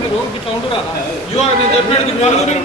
మీరు ఇట్లా ఉండురా ఇవాళ నేను చెప్పినట్టు మీరు నేను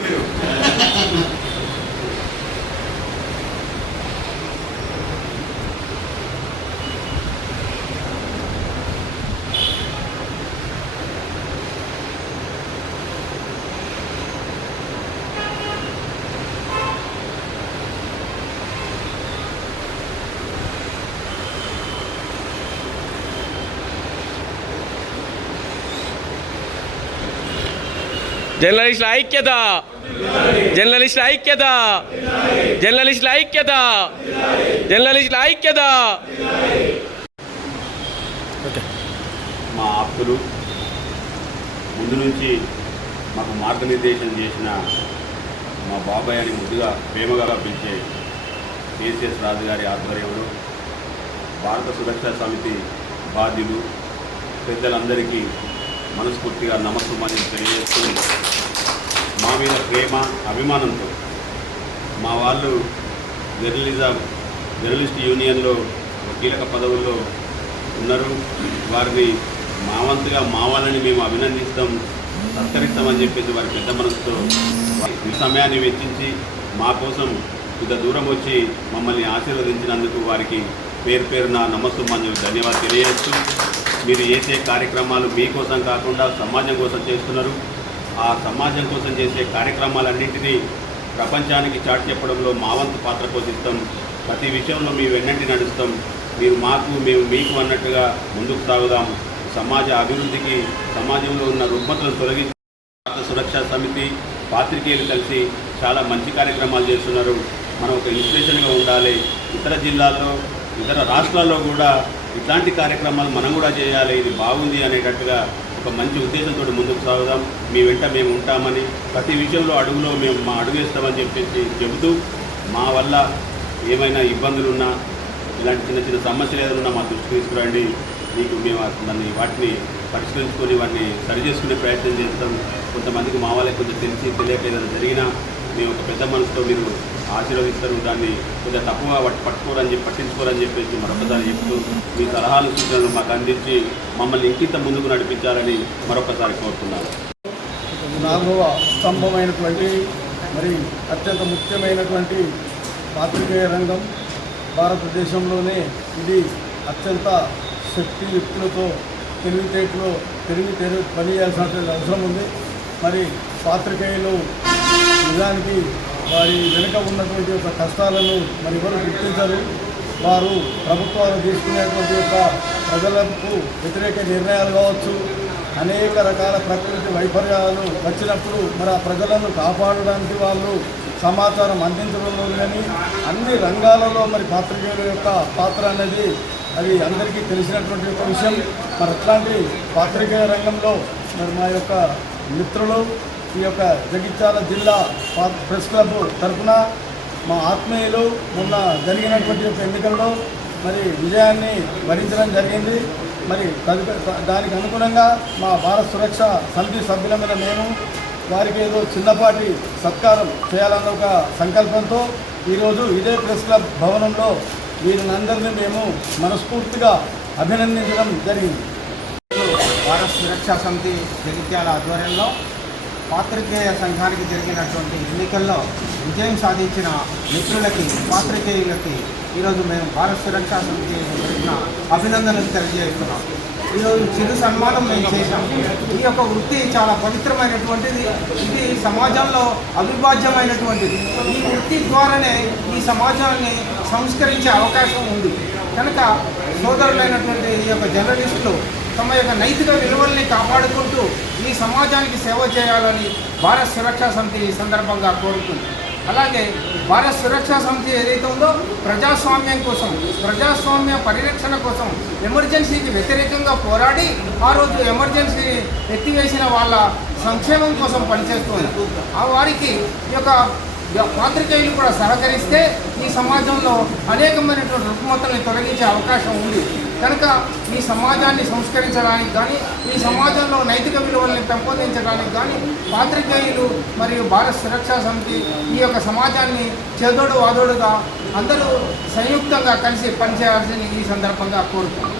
జర్నలిస్టుల ఐక్యత. జర్నలిస్టుల ఐక్యత. జర్నలిస్టుల ఐక్యత. జర్నలిస్టుల ఐక్యత. మా ఆప్తులు ముందు నుంచి మాకు మార్గనిర్దేశం చేసిన మా బాబాయ్ అని ముద్దుగా ప్రేమగా పిలిచే కేసీఎస్ రాజు గారి ఆధ్వర్యంలో భారత సురక్షా సమితి బాధ్యులు పెద్దలందరికీ మనస్ఫూర్తిగా నమస్సుమని తెలియజేస్తూ మా మీద ప్రేమ అభిమానంతో మా వాళ్ళు జర్నలిజం జర్నలిస్ట్ యూనియన్లో ఒక కీలక పదవుల్లో ఉన్నారు. వారిని మా వంతుగా మా వాళ్ళని మేము అభినందిస్తాం. సత్కరిస్తామని చెప్పేసి వారి పెద్ద మనసుతో ఈ సమయాన్ని వెచ్చించి మా కోసం ఇంత దూరం వచ్చి మమ్మల్ని ఆశీర్వదించినందుకు వారికి పేరు పేరున నమస్సుమాన్యులు ధన్యవాదాలు తెలియజేస్తూ మీరు చేసే కార్యక్రమాలు మీకోసం కాకుండా సమాజం కోసం చేస్తున్నారు. ఆ సమాజం కోసం చేసే కార్యక్రమాలన్నింటినీ ప్రపంచానికి చాటి చెప్పడంలో మా వంతు పాత్ర పోషిస్తాం. ప్రతి విషయంలో మీ వెన్నంటి నడుస్తాం. మీరు మాకు మేము మీకు అన్నట్టుగా ముందుకు సాగుదాము సమాజ అభివృద్ధికి సమాజంలో ఉన్న రుగ్మతలను తొలగించి భారత సురక్షా సమితి పాత్రికేయులు కలిసి చాలా మంచి కార్యక్రమాలు చేస్తున్నారు. మనం ఒక ఇన్స్పిరేషన్గా ఉండాలి. ఇతర జిల్లాల్లో ఇతర రాష్ట్రాల్లో కూడా ఇట్లాంటి కార్యక్రమాలు మనం కూడా చేయాలి ఇది బాగుంది అనేటట్టుగా ఒక మంచి ఉద్దేశంతో ముందుకు సాగుదాం. మీ వెంట మేము ఉంటామని ప్రతి విషయంలో అడుగులో మేము మా అడుగు వేస్తామని చెప్పేసి చెబుతూ మా వల్ల ఏమైనా ఇబ్బందులున్నా ఇలాంటి చిన్న చిన్న సమస్యలు ఏదైనా ఉన్నా మా దృష్టికి తీసుకురండి. మీకు మేము దాన్ని వాటిని పరిష్కరించుకొని వాటిని సరి చేసుకునే ప్రయత్నం చేస్తాం. కొంతమందికి మా వాళ్ళకి కొంచెం తెలిసి తెలియక ఏదైనా జరిగినా మీ ఒక పెద్ద మనసుతో మీరు ఆశీర్వదిస్తారు దాన్ని కొంచెం తప్పుగా పట్టుకోరని చెప్పి పట్టించుకోరని చెప్పేసి మరొకసారి చెప్తూ మీ సలహాలు సూచనలు మాకు అందించి మమ్మల్ని ఇంకింత ముందుకు నడిపించాలని మరొకసారి కోరుతున్నాను. నాలుగవ స్తంభమైనటువంటి మరి అత్యంత ముఖ్యమైనటువంటి పాత్రికేయ రంగం భారతదేశంలోనే ఇది అత్యంత శక్తియుక్తులతో తెలివితేటలో తెలివితే తెరు పనిచేయాల్సినటువంటి అవసరం ఉంది. మరి పాత్రికేయులు నిజానికి వారి వెనుక ఉన్నటువంటి యొక్క కష్టాలను మరి ఎవరు గుర్తించరు. వారు ప్రభుత్వాలు తీసుకునేటువంటి యొక్క ప్రజలకు వ్యతిరేక నిర్ణయాలు కావచ్చు అనేక రకాల ప్రకృతి వైఫల్యాలు వచ్చినప్పుడు మరి ఆ ప్రజలను కాపాడడానికి వాళ్ళు సమాచారం అందించడంలో కానీ అన్ని రంగాలలో మరి పాత్రికేయుల యొక్క పాత్ర అనేది అది అందరికీ తెలిసినటువంటి ఒక విషయం. మరి అట్లాంటి పాత్రికేయ రంగంలో మరి మా యొక్క మిత్రులు ఈ యొక్క జగిత్యాల జిల్లా ప్రెస్ క్లబ్ తరఫున మా ఆత్మీయులు మొన్న జరిగినటువంటి యొక్క ఎన్నికల్లో మరి విజయాన్ని భరించడం జరిగింది. మరి దానికి అనుగుణంగా మా భారత సురక్ష సమితి సభ్యులమైన మేము వారికి ఏదో చిన్నపాటి సత్కారం చేయాలన్న ఒక సంకల్పంతో ఈరోజు ఇదే ప్రెస్ క్లబ్ భవనంలో వీరినందరినీ మేము మనస్ఫూర్తిగా అభినందించడం జరిగింది. భారత సురక్షా సమితి జగిత్యాల ఆధ్వర్యంలో పాత్రికేయ సంఘానికి జరిగినటువంటి ఎన్నికల్లో విజయం సాధించిన మిత్రులకి పాత్రికేయులకి ఈరోజు మేము భారత సురక్షా సమితి అభినందనలు తెలియజేస్తున్నాం. ఈరోజు చిరు సన్మానం మేము చేశాం. ఈ యొక్క వృత్తి చాలా పవిత్రమైనటువంటిది. ఇది సమాజంలో అవిభాజ్యమైనటువంటిది. ఈ వృత్తి ద్వారానే ఈ సమాజాన్ని సంస్కరించే అవకాశం ఉంది. కనుక సోదరులైనటువంటి ఈ యొక్క జర్నలిస్టులు తమ యొక్క నైతిక విలువల్ని కాపాడుకుంటూ ఈ సమాజానికి సేవ చేయాలని భారత సురక్షా సమితి ఈ సందర్భంగా కోరుతుంది. అలాగే భారత సురక్షా సమితి ఏదైతే ఉందో ప్రజాస్వామ్యం కోసం ప్రజాస్వామ్య పరిరక్షణ కోసం ఎమర్జెన్సీకి వ్యతిరేకంగా పోరాడి ఆ రోజు ఎమర్జెన్సీ ఎత్తివేసిన వాళ్ళ సంక్షేమం కోసం పనిచేస్తుంది. ఆ వారికి ఈ యొక్క పాత్రికేయులు కూడా సహకరిస్తే ఈ సమాజంలో అనేకమైనటువంటి రుగ్మతల్ని తొలగించే అవకాశం ఉంది. కనుక ఈ సమాజాన్ని సంస్కరించడానికి కానీ ఈ సమాజంలో నైతిక విలువల్ని పెంపొందించడానికి కానీ పాత్రికేయులు మరియు భారత సురక్షా సమితి ఈ యొక్క సమాజాన్ని చేదోడు వాదోడుగా అందరూ సంయుక్తంగా కలిసి పనిచేయాల్సింది ఈ సందర్భంగా కోరుతున్నాను